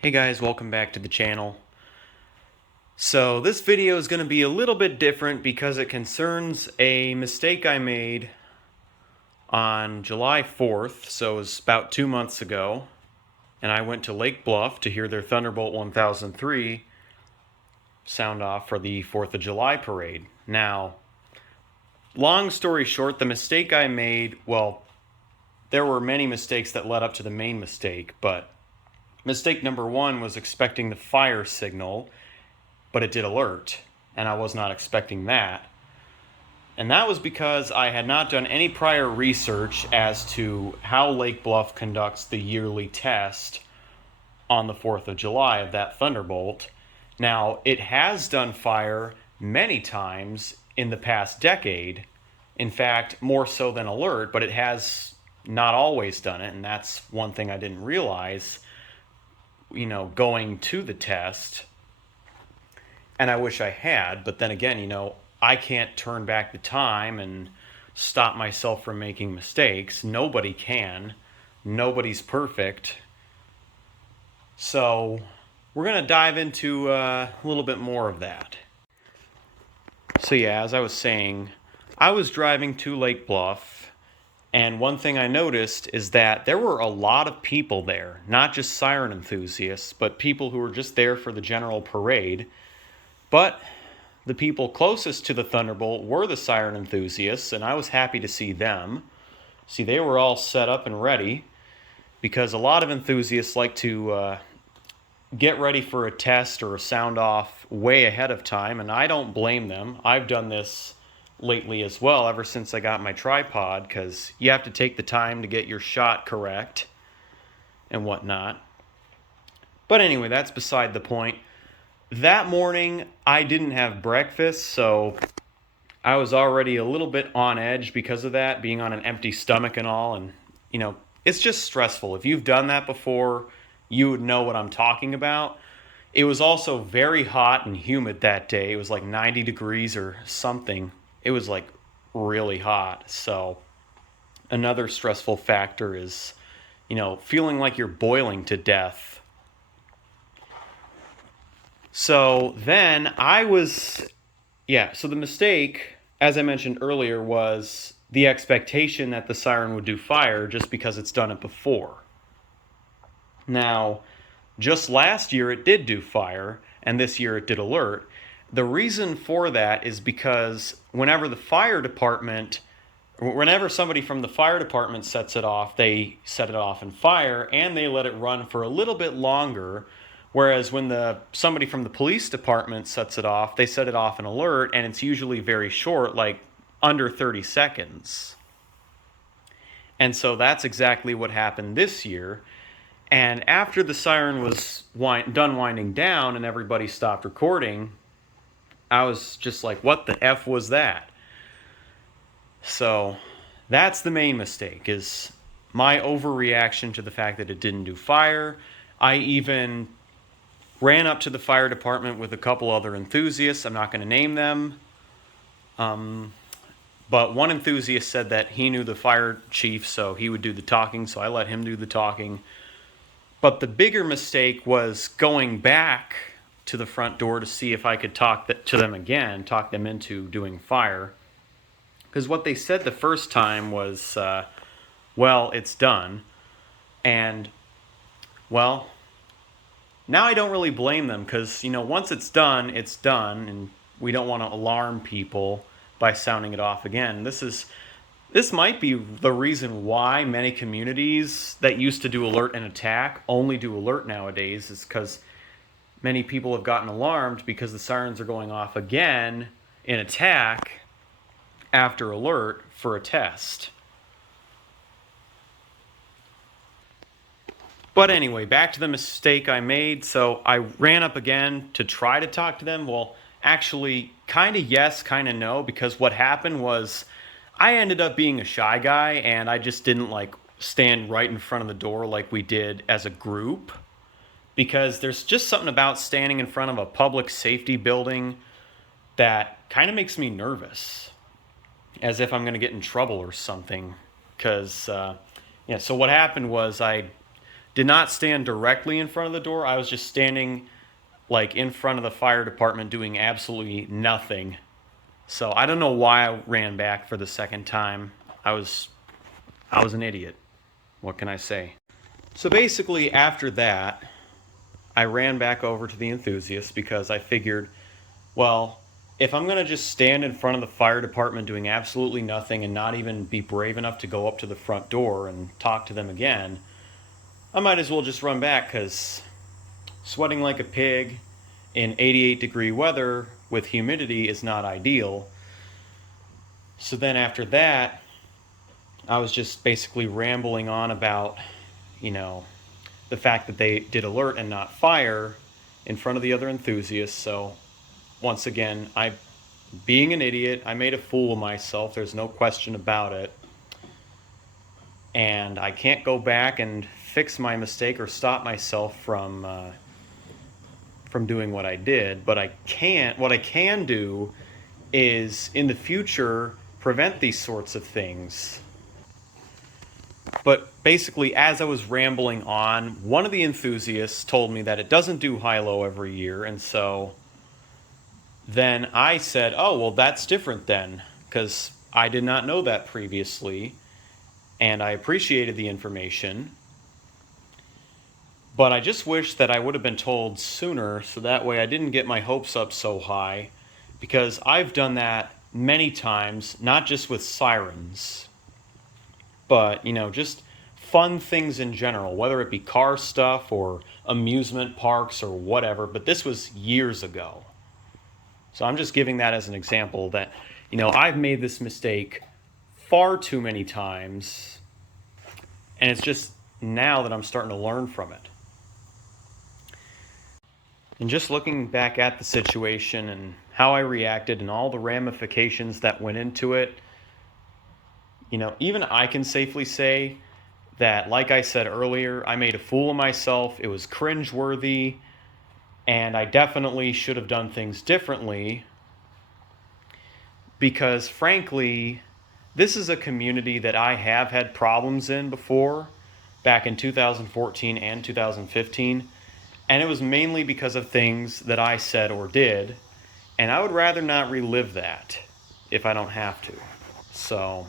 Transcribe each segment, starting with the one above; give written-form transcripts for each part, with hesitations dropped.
Hey guys, welcome back to the channel. So this video is going to be a little bit different because it concerns a mistake I made on July 4th, so it was about 2 months ago, and I went to Lake Bluff to hear their Thunderbolt 1003 sound off for the 4th of July parade. Now, long story short, the mistake I made, well, there were many mistakes that led up to the main mistake, but mistake number one was expecting the fire signal, but it did alert, and I was not expecting that. And that was because I had not done any prior research as to how Lake Bluff conducts the yearly test on the 4th of July of that Thunderbolt. Now, it has done fire many times in the past decade. In fact, more so than alert, but it has not always done it, and that's one thing I didn't realize, going to the test. And I wish I had, but then again, I can't turn back the time and stop myself from making mistakes. Nobody can. Nobody's perfect. So we're going to dive into a little bit more of that. So yeah, as I was saying, I was driving to Lake Bluff, and one thing I noticed is that there were a lot of people there, not just Siren enthusiasts, but people who were just there for the general parade. But the people closest to the Thunderbolt were the Siren enthusiasts, and I was happy to see them. See, they were all set up and ready, because a lot of enthusiasts like to get ready for a test or a sound off way ahead of time, and I don't blame them. I've done this lately as well, ever since I got my tripod, because you have to take the time to get your shot correct and whatnot. But anyway, that's beside the point. That morning, I didn't have breakfast, so I was already a little bit on edge because of that, being on an empty stomach and all, and, it's just stressful. If you've done that before, you would know what I'm talking about. It was also very hot and humid that day. It was like 90 degrees or something. It was like really hot, so another stressful factor is, feeling like you're boiling to death. So then so the mistake, as I mentioned earlier, was the expectation that the siren would do fire just because it's done it before. Now, just last year it did do fire, and this year it did alert. The reason for that is because whenever somebody from the fire department sets it off, they set it off in fire, and they let it run for a little bit longer. Whereas when somebody from the police department sets it off, they set it off in alert, and it's usually very short, like under 30 seconds. And so that's exactly what happened this year. And after the siren was done winding down and everybody stopped recording, I was just like, what the F was that? So that's the main mistake, is my overreaction to the fact that it didn't do fire. I even ran up to the fire department with a couple other enthusiasts. I'm not going to name them. But one enthusiast said that he knew the fire chief, so he would do the talking, so I let him do the talking. But the bigger mistake was going back to the front door to see if I could talk to them again, talk them into doing fire. Because what they said the first time was, well, it's done. And, well, now I don't really blame them, because, once it's done, and we don't want to alarm people by sounding it off again. This might be the reason why many communities that used to do alert and attack only do alert nowadays, is because many people have gotten alarmed because the sirens are going off again in attack after alert for a test. But anyway, back to the mistake I made. So I ran up again to try to talk to them. Well, actually, kind of yes, kind of no, because what happened was I ended up being a shy guy, and I just didn't stand right in front of the door like we did as a group, because there's just something about standing in front of a public safety building that kind of makes me nervous, as if I'm going to get in trouble or something. Because, so what happened was I did not stand directly in front of the door. I was just standing like in front of the fire department doing absolutely nothing. So I don't know why I ran back for the second time. I was an idiot. What can I say? So basically after that, I ran back over to the enthusiast because I figured, well, if I'm going to just stand in front of the fire department doing absolutely nothing and not even be brave enough to go up to the front door and talk to them again, I might as well just run back, because sweating like a pig in 88-degree weather with humidity is not ideal. So then after that, I was just basically rambling on about, the fact that they did alert and not fire in front of the other enthusiasts. So once again, being an idiot, I made a fool of myself. There's no question about it. And I can't go back and fix my mistake or stop myself from doing what I did. But what I can do is in the future prevent these sorts of things. But basically, as I was rambling on, one of the enthusiasts told me that it doesn't do high-low every year, and so then I said, oh, well, that's different then, because I did not know that previously, and I appreciated the information, but I just wish that I would have been told sooner, so that way I didn't get my hopes up so high, because I've done that many times, not just with sirens, but, just fun things in general, whether it be car stuff or amusement parks or whatever, but this was years ago. So I'm just giving that as an example that, I've made this mistake far too many times, and it's just now that I'm starting to learn from it. And just looking back at the situation and how I reacted and all the ramifications that went into it, even I can safely say that, like I said earlier, I made a fool of myself. It was cringeworthy, and I definitely should have done things differently, because frankly, this is a community that I have had problems in before, back in 2014 and 2015, and it was mainly because of things that I said or did, and I would rather not relive that if I don't have to. So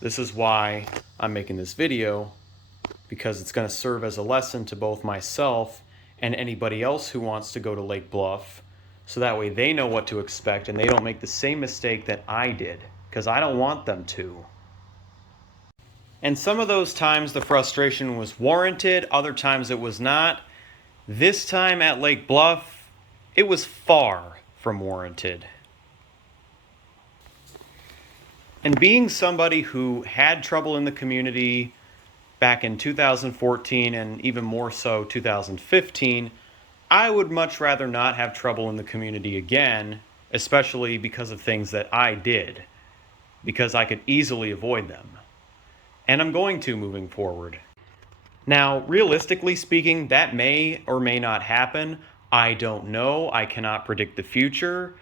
this is why I'm making this video, because it's going to serve as a lesson to both myself and anybody else who wants to go to Lake Bluff, so that way they know what to expect and they don't make the same mistake that I did, because I don't want them to. And some of those times the frustration was warranted, other times it was not. This time at Lake Bluff, it was far from warranted. And being somebody who had trouble in the community back in 2014 and even more so 2015, I would much rather not have trouble in the community again, especially because of things that I did, because I could easily avoid them. And I'm going to moving forward. Now, realistically speaking, that may or may not happen. I don't know. I cannot predict the future.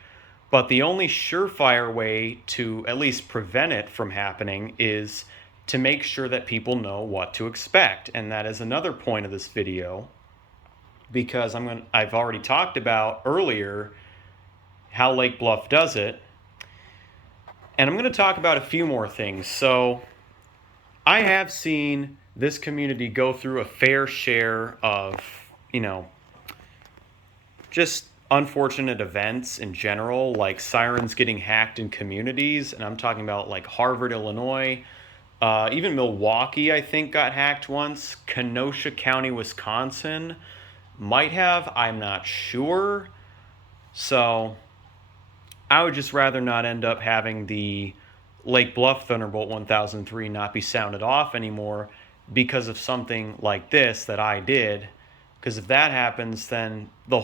But the only surefire way to at least prevent it from happening is to make sure that people know what to expect. And that is another point of this video, because I've already talked about earlier how Lake Bluff does it. And I'm going to talk about a few more things. So I have seen this community go through a fair share of, just unfortunate events in general, like sirens getting hacked in communities, and I'm talking about like Harvard, Illinois, even Milwaukee, I think, got hacked once. Kenosha County, Wisconsin might have, I'm not sure. So I would just rather not end up having the Lake Bluff Thunderbolt 1003 not be sounded off anymore because of something like this that I did. Because if that happens, then the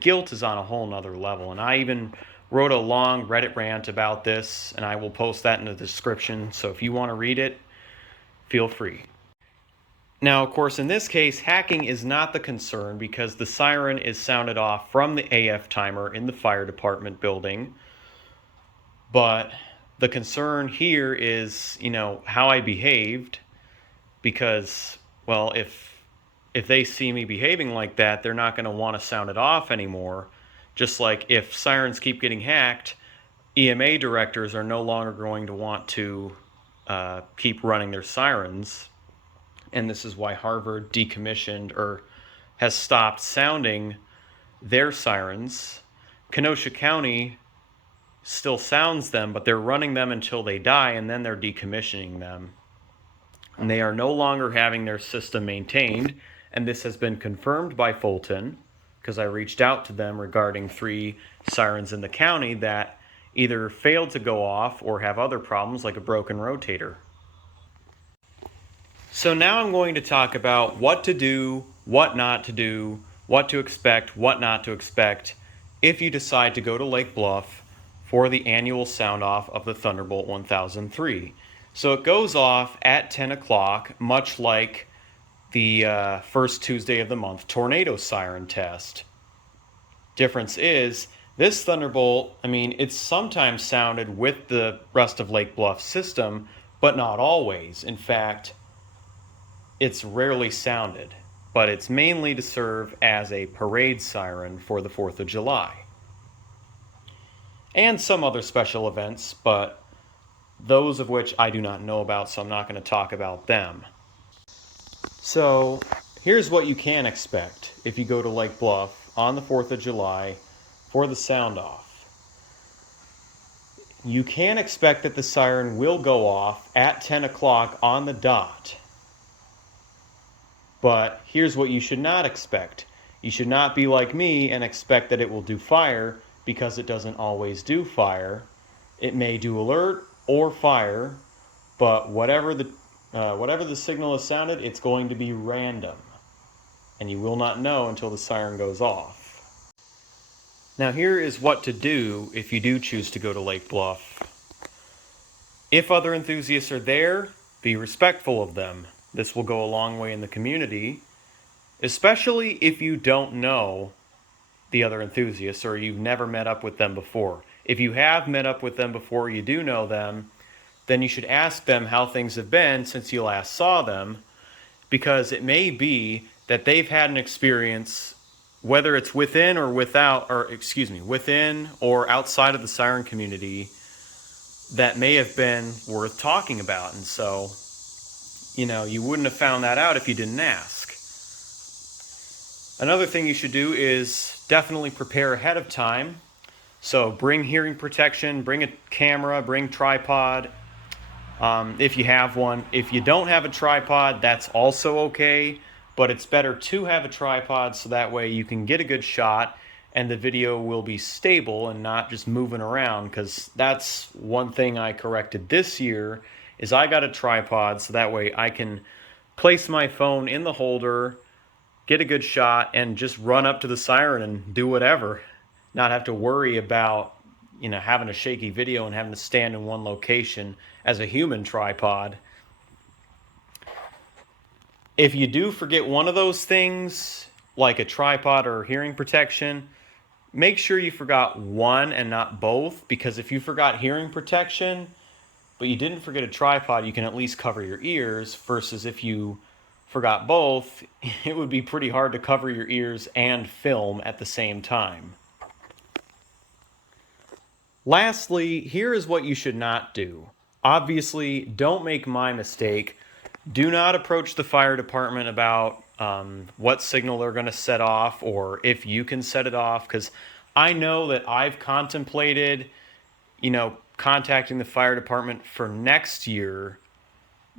guilt is on a whole nother level. And I even wrote a long Reddit rant about this, and I will post that in the description. So if you want to read it, feel free. Now, of course, in this case, hacking is not the concern, because the siren is sounded off from the AF timer in the fire department building. But the concern here is, how I behaved. because, well, if they see me behaving like that, they're not going to want to sound it off anymore. Just like if sirens keep getting hacked, EMA directors are no longer going to want to keep running their sirens. And this is why Harvard decommissioned or has stopped sounding their sirens. Kenosha County still sounds them, but they're running them until they die, and then they're decommissioning them. And they are no longer having their system maintained, and this has been confirmed by Fulton, because I reached out to them regarding 3 sirens in the county that either failed to go off or have other problems like a broken rotator. So now I'm going to talk about what to do, what not to do, what to expect, what not to expect if you decide to go to Lake Bluff for the annual sound-off of the Thunderbolt 1003. So it goes off at 10 o'clock, much like the first Tuesday of the month tornado siren test. Difference is, this Thunderbolt, it's sometimes sounded with the rest of Lake Bluff system, but not always. In fact, it's rarely sounded, but it's mainly to serve as a parade siren for the 4th of July. And some other special events, but those of which I do not know about, so I'm not going to talk about them. So here's what you can expect if you go to Lake Bluff on the 4th of July for the sound-off. You can expect that the siren will go off at 10 o'clock on the dot. But here's what you should not expect. You should not be like me and expect that it will do fire, because it doesn't always do fire. It may do alert or fire, but whatever the signal is sounded, it's going to be random. And you will not know until the siren goes off. Now here is what to do if you do choose to go to Lake Bluff. If other enthusiasts are there, be respectful of them. This will go a long way in the community, especially if you don't know the other enthusiasts or you've never met up with them before. If you have met up with them before, you do know them, then you should ask them how things have been since you last saw them, because it may be that they've had an experience, whether it's within or outside of the siren community, that may have been worth talking about. And so, you wouldn't have found that out if you didn't ask. Another thing you should do is definitely prepare ahead of time. So bring hearing protection, bring a camera, bring tripod, if you have one. If you don't have a tripod, that's also okay, but it's better to have a tripod so that way you can get a good shot and the video will be stable and not just moving around, because that's one thing I corrected this year, is I got a tripod so that way I can place my phone in the holder, get a good shot, and just run up to the siren and do whatever. Not have to worry about, having a shaky video and having to stand in one location as a human tripod. If you do forget one of those things, like a tripod or hearing protection, make sure you forgot one and not both, because if you forgot hearing protection, but you didn't forget a tripod, you can at least cover your ears, versus if you forgot both, it would be pretty hard to cover your ears and film at the same time. Lastly, here is what you should not do. Obviously, don't make my mistake. Do not approach the fire department about what signal they're going to set off or if you can set it off, because I know that I've contemplated, contacting the fire department for next year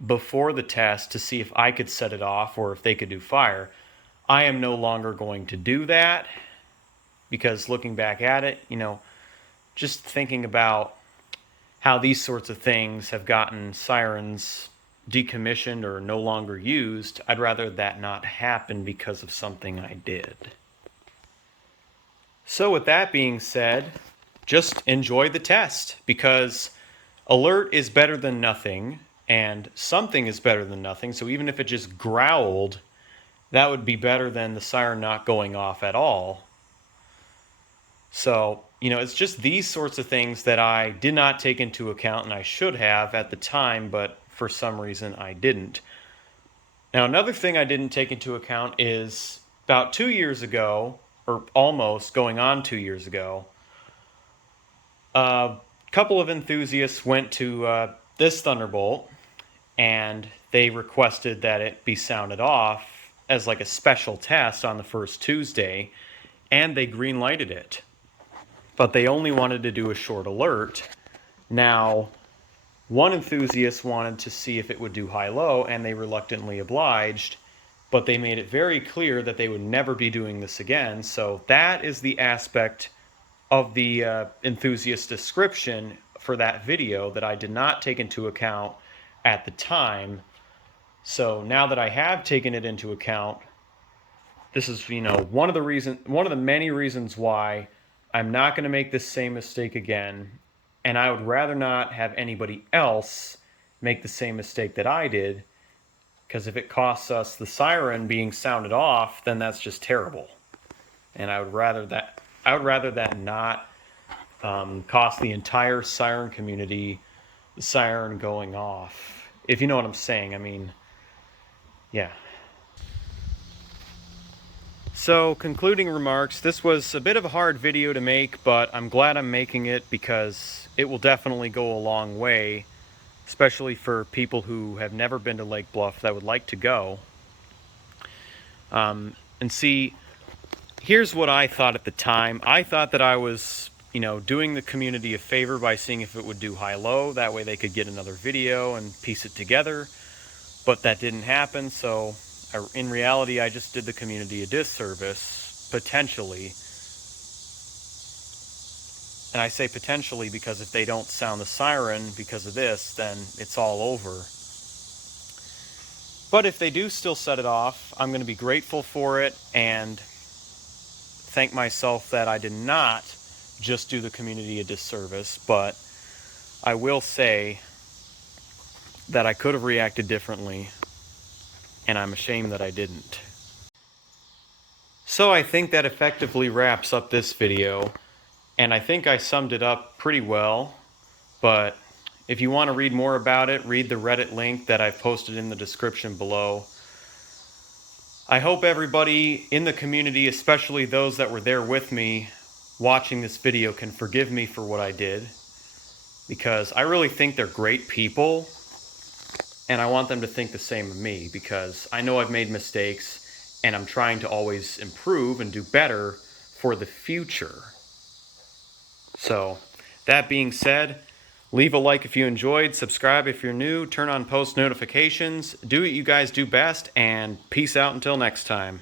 before the test to see if I could set it off or if they could do fire. I am no longer going to do that, because looking back at it, just thinking about how these sorts of things have gotten sirens decommissioned or no longer used, I'd rather that not happen because of something I did. So with that being said, just enjoy the test, because alert is better than nothing and something is better than nothing. So even if it just growled, that would be better than the siren not going off at all. So, it's just these sorts of things that I did not take into account, and I should have at the time, but for some reason I didn't. Now, another thing I didn't take into account is about 2 years ago, or almost going on 2 years ago, a couple of enthusiasts went to this Thunderbolt and they requested that it be sounded off as like a special test on the first Tuesday, and they green lighted it. But they only wanted to do a short alert. Now, one enthusiast wanted to see if it would do high-low, and they reluctantly obliged, but they made it very clear that they would never be doing this again. So that is the aspect of the enthusiast description for that video that I did not take into account at the time. So now that I have taken it into account, this is, one of the many reasons why I'm not going to make this same mistake again, and I would rather not have anybody else make the same mistake that I did, because if it costs us the siren being sounded off, then that's just terrible. And I would rather that not cost the entire siren community the siren going off. If you know what I'm saying, I mean, yeah. So, concluding remarks, this was a bit of a hard video to make, but I'm glad I'm making it because it will definitely go a long way, especially for people who have never been to Lake Bluff that would like to go. And see, here's what I thought at the time. I thought that I was, doing the community a favor by seeing if it would do high-low. That way they could get another video and piece it together. But that didn't happen, so in reality, I just did the community a disservice, potentially. And I say potentially because if they don't sound the siren because of this, then it's all over. But if they do still set it off, I'm going to be grateful for it and thank myself that I did not just do the community a disservice. But I will say that I could have reacted differently, and I'm ashamed that I didn't. So I think that effectively wraps up this video, and I think I summed it up pretty well, but if you want to read more about it, read the Reddit link that I've posted in the description below. I hope everybody in the community, especially those that were there with me watching this video, can forgive me for what I did, because I really think they're great people, and I want them to think the same of me, because I know I've made mistakes, and I'm trying to always improve and do better for the future. So, that being said, leave a like if you enjoyed, subscribe if you're new, turn on post notifications, do what you guys do best, and peace out until next time.